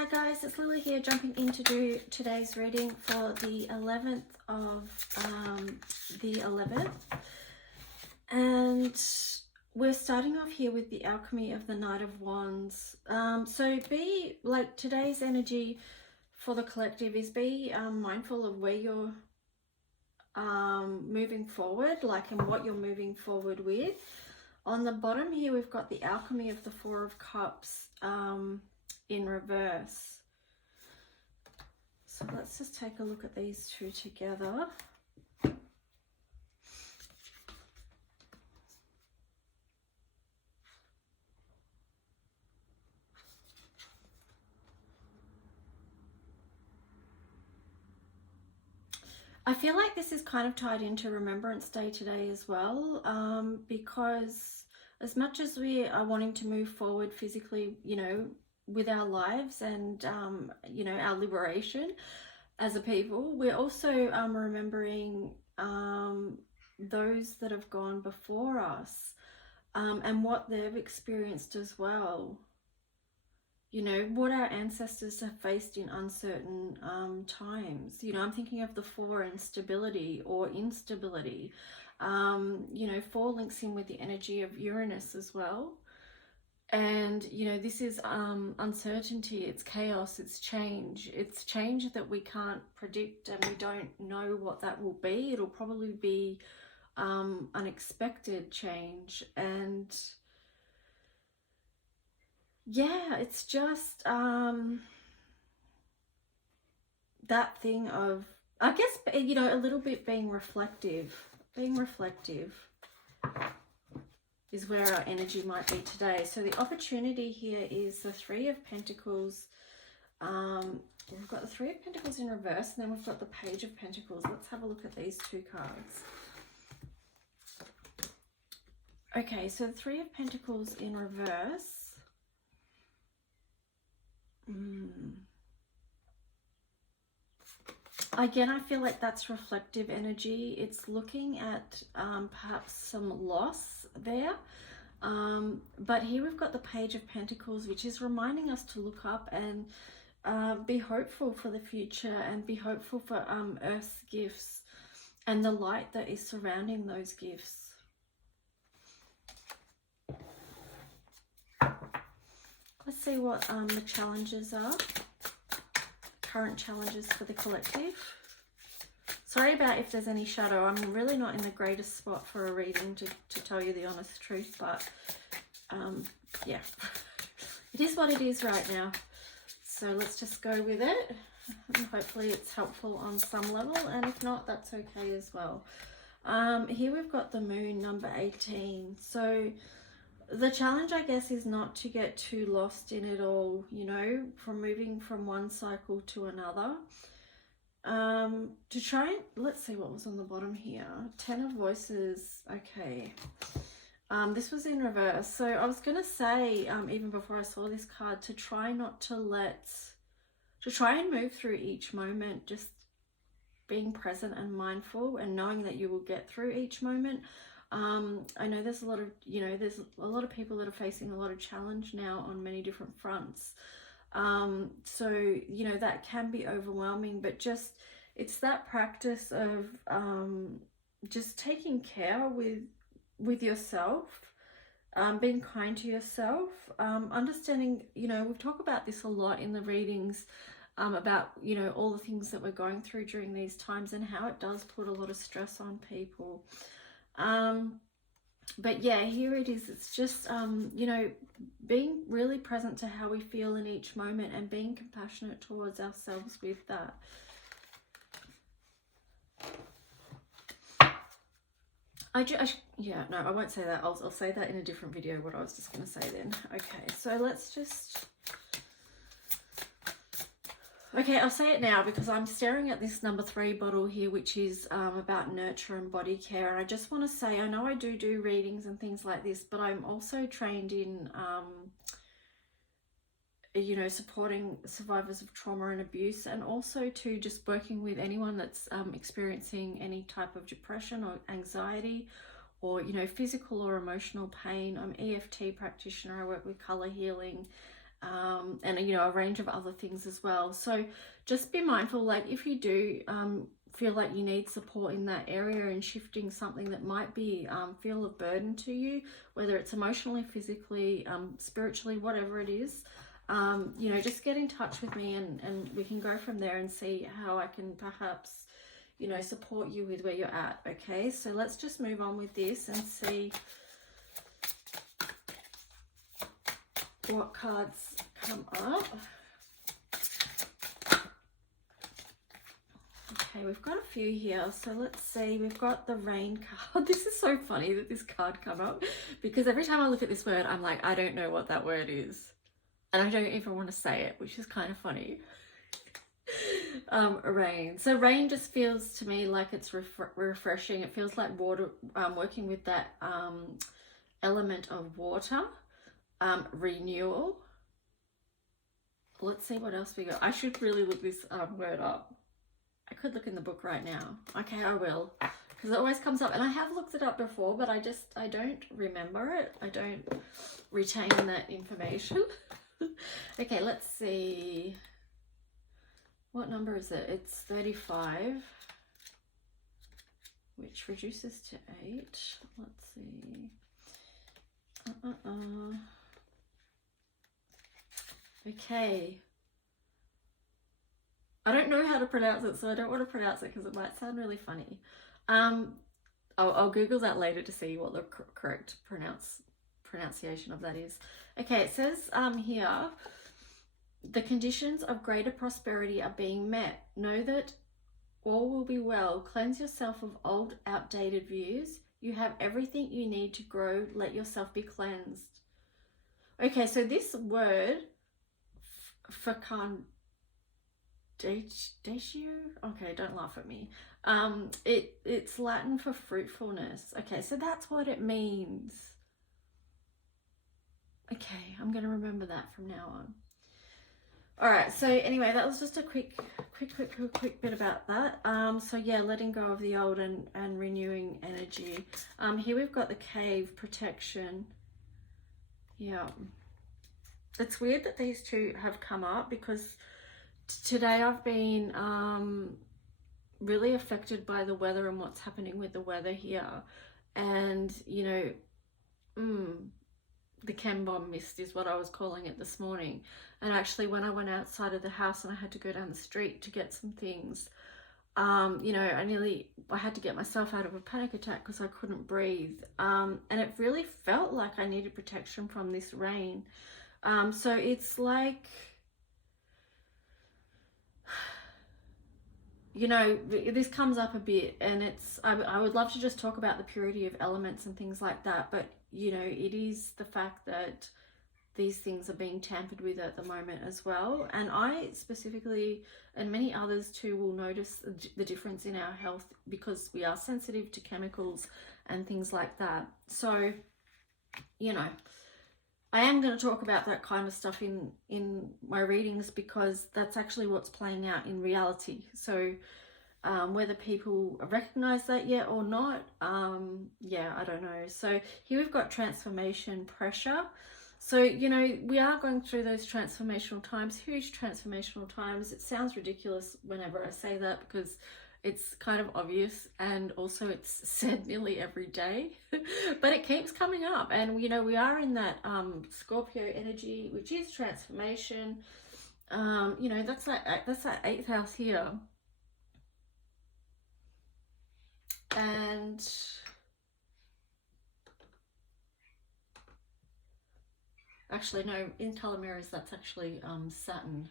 Hi guys, it's Lily here, jumping in to do today's reading for the 11th of the 11th. And we're starting off here with the alchemy of the Knight of Wands. So be like, today's energy for the collective is be mindful of where you're moving forward, like, and what you're moving forward with. On the bottom here, we've got the alchemy of the Four of Cups in reverse. So let's just take a look at these two together. I feel like this is kind of tied into Remembrance Day today as well, because as much as we are wanting to move forward physically, you know, with our lives and, you know, our liberation as a people, we're also remembering those that have gone before us and what they've experienced as well. You know, what our ancestors have faced in uncertain times. You know, I'm thinking of the Four in stability or instability. You know, Four links in with the energy of Uranus as well. And, you know, this is uncertainty, it's chaos, it's change. It's change that we can't predict, and we don't know what that will be. It'll probably be unexpected change. And yeah, it's just that thing of, I guess, you know, a little bit being reflective. Being reflective is where our energy might be today. So the opportunity here is the Three of Pentacles. We've got the Three of Pentacles in reverse, and then we've got the Page of Pentacles. Let's have a look at these two cards. Okay, so the Three of Pentacles in reverse. Again, I feel like that's reflective energy. It's looking at perhaps some loss there. But here we've got the Page of Pentacles, which is reminding us to look up and be hopeful for the future, and be hopeful for Earth's gifts and the light that is surrounding those gifts. Let's see what the challenges are. Current challenges for the collective. Sorry about if there's any shadow. I'm really not in the greatest spot for a reading, to tell you the honest truth, but yeah, it is what it is right now. So let's just go with it, and hopefully it's helpful on some level, and if not, that's okay as well. Here we've got the Moon, number 18. So the challenge, I guess, is not to get too lost in it all, you know, from moving from one cycle to another. To try and, let's see what was on the bottom here. Ten of Voices. Okay. This was in reverse. So I was going to say, even before I saw this card, to try not to try and move through each moment, just being present and mindful, and knowing that you will get through each moment. I know there's a lot of, you know, there's a lot of people that are facing a lot of challenge now on many different fronts. So, you know, that can be overwhelming, but just, it's that practice of just taking care with yourself, being kind to yourself, understanding, you know, we've talked about this a lot in the readings, about, you know, all the things that we're going through during these times and how it does put a lot of stress on people. But yeah, here it is. It's just, you know, being really present to how we feel in each moment, and being compassionate towards ourselves with that. Yeah, no, I won't say that. I'll say that in a different video, what I was just going to say then. Okay, so let's just... Okay, I'll say it now because I'm staring at this number 3 bottle here, which is about nurture and body care. And I just want to say, I know I do readings and things like this, but I'm also trained in, you know, supporting survivors of trauma and abuse, and also to just working with anyone that's experiencing any type of depression or anxiety, or, you know, physical or emotional pain. I'm EFT practitioner. I work with color healing. and you know, a range of other things as well. So just be mindful, like if you do feel like you need support in that area and shifting something that might be feel a burden to you, whether it's emotionally, physically, spiritually, whatever it is, you know, just get in touch with me, and we can go from there and see how I can perhaps, you know, support you with where you're at. Okay, so let's just move on with this and see what cards come up. Okay, we've got a few here, so let's see. We've got the rain card. This is so funny that this card come up, because every time I look at this word, I'm like, I don't know what that word is, and I don't even want to say it, which is kind of funny. Rain. So rain just feels to me like it's refreshing. It feels like water, working with that element of water, renewal. Let's see what else we got. I should really look this word up. I could look in the book right now. Okay, I will, because it always comes up, and I have looked it up before, but I don't remember it. I don't retain that information. Okay, let's see. What number is it? It's 35, which reduces to 8. Let's see. Okay. I don't know how to pronounce it, so I don't want to pronounce it because it might sound really funny. I'll Google that later to see what the correct pronunciation of that is. Okay, it says here, the conditions of greater prosperity are being met. Know that all will be well. Cleanse yourself of old, outdated views. You have everything you need to grow. Let yourself be cleansed. Okay, so this word, fecundatio. Okay, don't laugh at me. It's Latin for fruitfulness. Okay, so that's what it means. Okay, I'm going to remember that from now on. All right, so anyway, that was just a quick bit about that. So yeah, letting go of the old and renewing energy. Here we've got the cave, protection. Yeah, it's weird that these two have come up, because today I've been really affected by the weather and what's happening with the weather here. And you know, the Chem bomb mist is what I was calling it this morning. And actually, when I went outside of the house and I had to go down the street to get some things, you know, I had to get myself out of a panic attack because I couldn't breathe. And it really felt like I needed protection from this rain. So it's like, you know, this comes up a bit, and I would love to just talk about the purity of elements and things like that, but you know, it is the fact that these things are being tampered with at the moment as well. And I specifically, and many others too, will notice the difference in our health because we are sensitive to chemicals and things like that. So, you know, I am going to talk about that kind of stuff in my readings, because that's actually what's playing out in reality. So whether people recognize that yet or not, yeah, I don't know. So here we've got transformation, pressure. So, you know, we are going through those transformational times, huge transformational times. It sounds ridiculous whenever I say that, because it's kind of obvious, and also it's said nearly every day, but it keeps coming up. And, you know, we are in that Scorpio energy, which is transformation. You know, that's that 8th house here. And actually, no, in color mirrors, that's actually Saturn.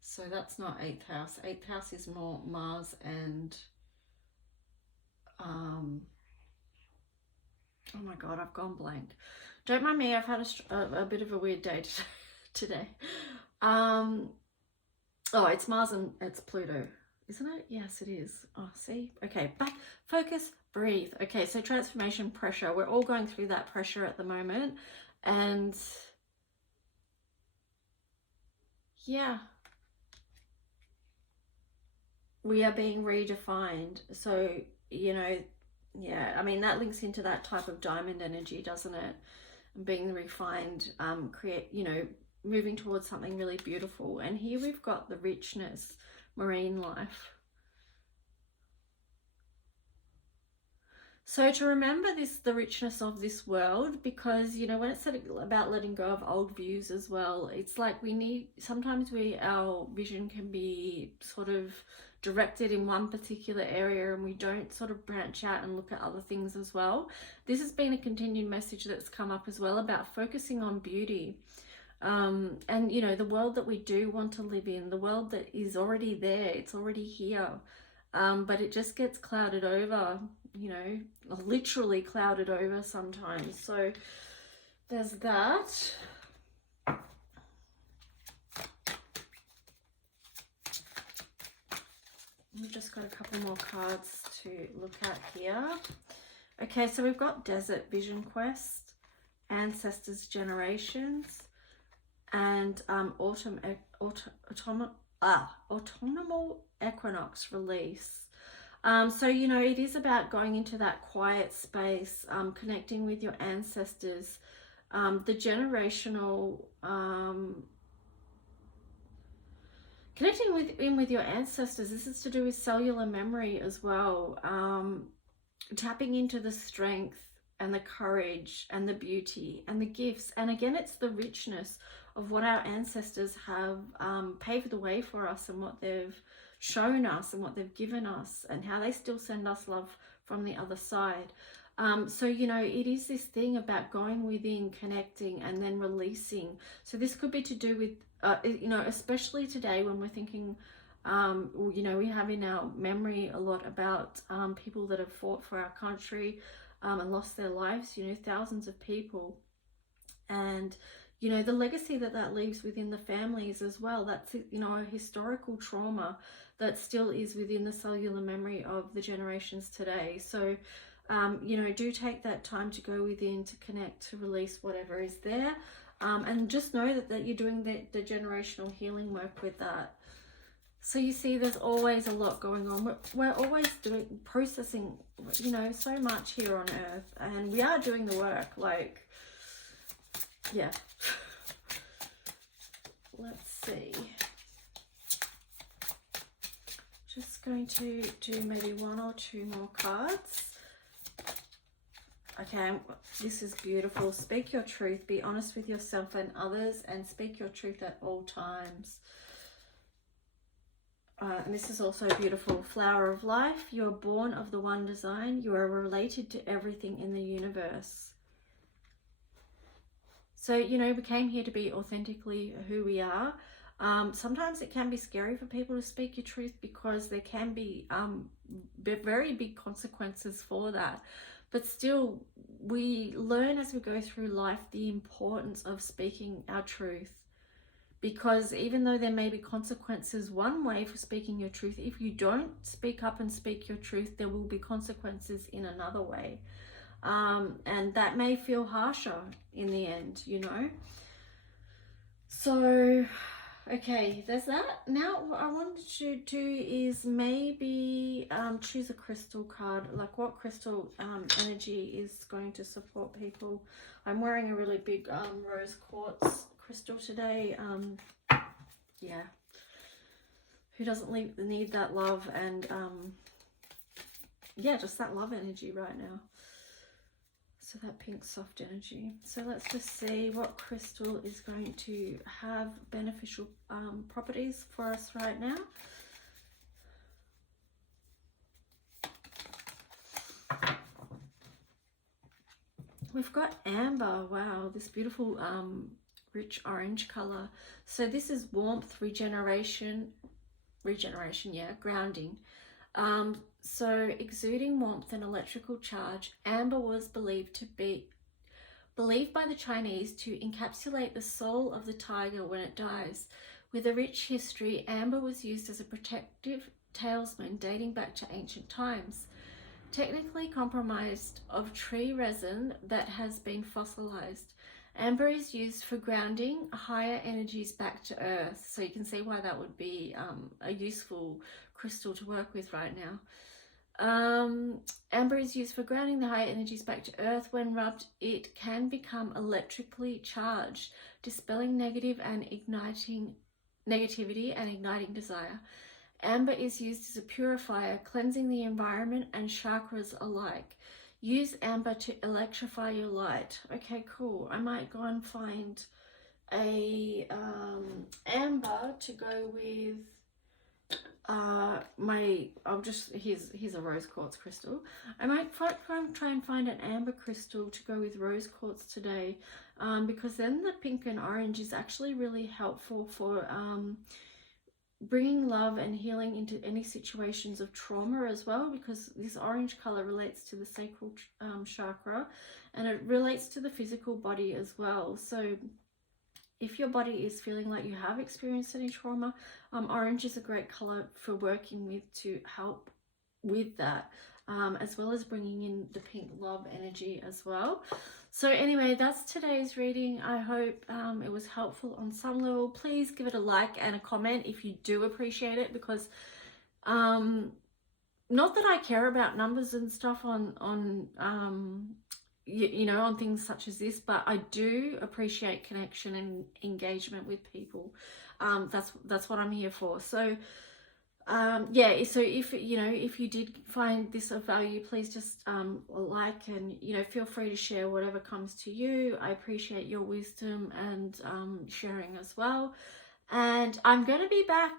So that's not 8th house. 8th house is more Mars and oh my god, I've gone blank. Don't mind me, I've had a bit of a weird day today. Oh, it's Mars and it's Pluto, isn't it? Yes, it is. Oh, see? Okay, back, focus, breathe. Okay, so transformation, pressure. We're all going through that pressure at the moment. And yeah, we are being redefined. So, you know, yeah, I mean, that links into that type of diamond energy, doesn't it? Being refined, create, you know, moving towards something really beautiful. And here we've got the richness, marine life. So to remember the richness of this world, because, you know, when it's about letting go of old views as well, it's like sometimes our vision can be sort of directed in one particular area, and we don't sort of branch out and look at other things as well. This has been a continued message that's come up as well about focusing on beauty. And, you know, the world that we do want to live in, the world that is already there, it's already here. But it just gets clouded over, you know, literally clouded over sometimes. So there's that. We've just got a couple more cards to look at here. Okay, so we've got Desert Vision Quest, Ancestors Generations, and Autonomous Equinox Release. So, you know, it is about going into that quiet space, connecting with your ancestors, the generational, connecting with your ancestors. This is to do with cellular memory as well, tapping into the strength and the courage and the beauty and the gifts. And again, it's the richness of what our ancestors have paved the way for us, and what they've shown us and what they've given us, and how they still send us love from the other side. So, you know, it is this thing about going within, connecting, and then releasing. So this could be to do with, you know, especially today when we're thinking, you know, we have in our memory a lot about people that have fought for our country and lost their lives, you know, thousands of people. And, you know, the legacy that leaves within the families as well, that's, you know, a historical trauma that still is within the cellular memory of the generations today. So, you know, do take that time to go within, to connect, to release whatever is there. And just know that you're doing the generational healing work with that. So you see, there's always a lot going on. We're always processing, you know, so much here on earth, and we are doing the work. Like, yeah. Let's see. Just going to do maybe one or two more cards. Okay, this is beautiful. Speak your truth. Be honest with yourself and others, and speak your truth at all times. And this is also beautiful. Flower of life. You are born of the one design. You are related to everything in the universe. So, you know, we came here to be authentically who we are. Sometimes it can be scary for people to speak your truth, because there can be very big consequences for that. But still, we learn as we go through life the importance of speaking our truth. Because even though there may be consequences one way for speaking your truth, if you don't speak up and speak your truth, there will be consequences in another way. And that may feel harsher in the end, you know. So, okay, there's that. Now what I wanted to do is maybe choose a crystal card, like what crystal energy is going to support people. I'm wearing a really big rose quartz crystal today. Yeah, who doesn't need that love, and yeah, just that love energy right now. So that pink soft energy. So let's just see what crystal is going to have beneficial properties for us right now. We've got amber. Wow, this beautiful rich orange color. So this is warmth, regeneration, yeah, grounding. So exuding warmth and electrical charge, amber was believed by the Chinese to encapsulate the soul of the tiger when it dies. With a rich history, amber was used as a protective talisman dating back to ancient times. Technically comprised of tree resin that has been fossilized. Amber is used for grounding higher energies back to earth. So you can see why that would be a useful crystal to work with right now. Amber is used for grounding the high energies back to earth. When rubbed, it can become electrically charged, dispelling negative and igniting negativity and igniting desire. Amber is used as a purifier, cleansing the environment and chakras alike. Use amber to electrify your light. Okay, cool. I might go and find a amber to go with here's a rose quartz crystal. I might try and find an amber crystal to go with rose quartz today, because then the pink and orange is actually really helpful for bringing love and healing into any situations of trauma as well, because this orange color relates to the sacral chakra, and it relates to the physical body as well. So if your body is feeling like you have experienced any trauma, orange is a great color for working with to help with that, as well as bringing in the pink love energy as well. So anyway, that's today's reading. I hope it was helpful on some level. Please give it a like and a comment if you do appreciate it, because not that I care about numbers and stuff on you know, on things such as this, but I do appreciate connection and engagement with people. That's what I'm here for. So yeah, so if you know, if you did find this of value, please just like, and you know, feel free to share whatever comes to you. I appreciate your wisdom and sharing as well. And I'm going to be back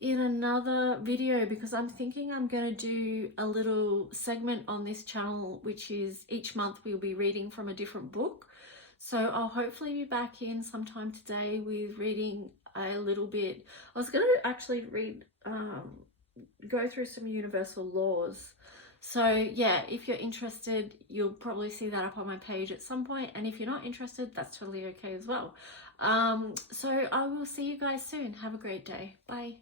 in another video, because I'm thinking I'm going to do a little segment on this channel, which is each month we'll be reading from a different book. So I'll hopefully be back in sometime today with reading a little bit. I was going to actually read go through some universal laws. So yeah, if you're interested, you'll probably see that up on my page at some point, and if you're not interested, that's totally okay as well. So I will see you guys soon. Have a great day. Bye.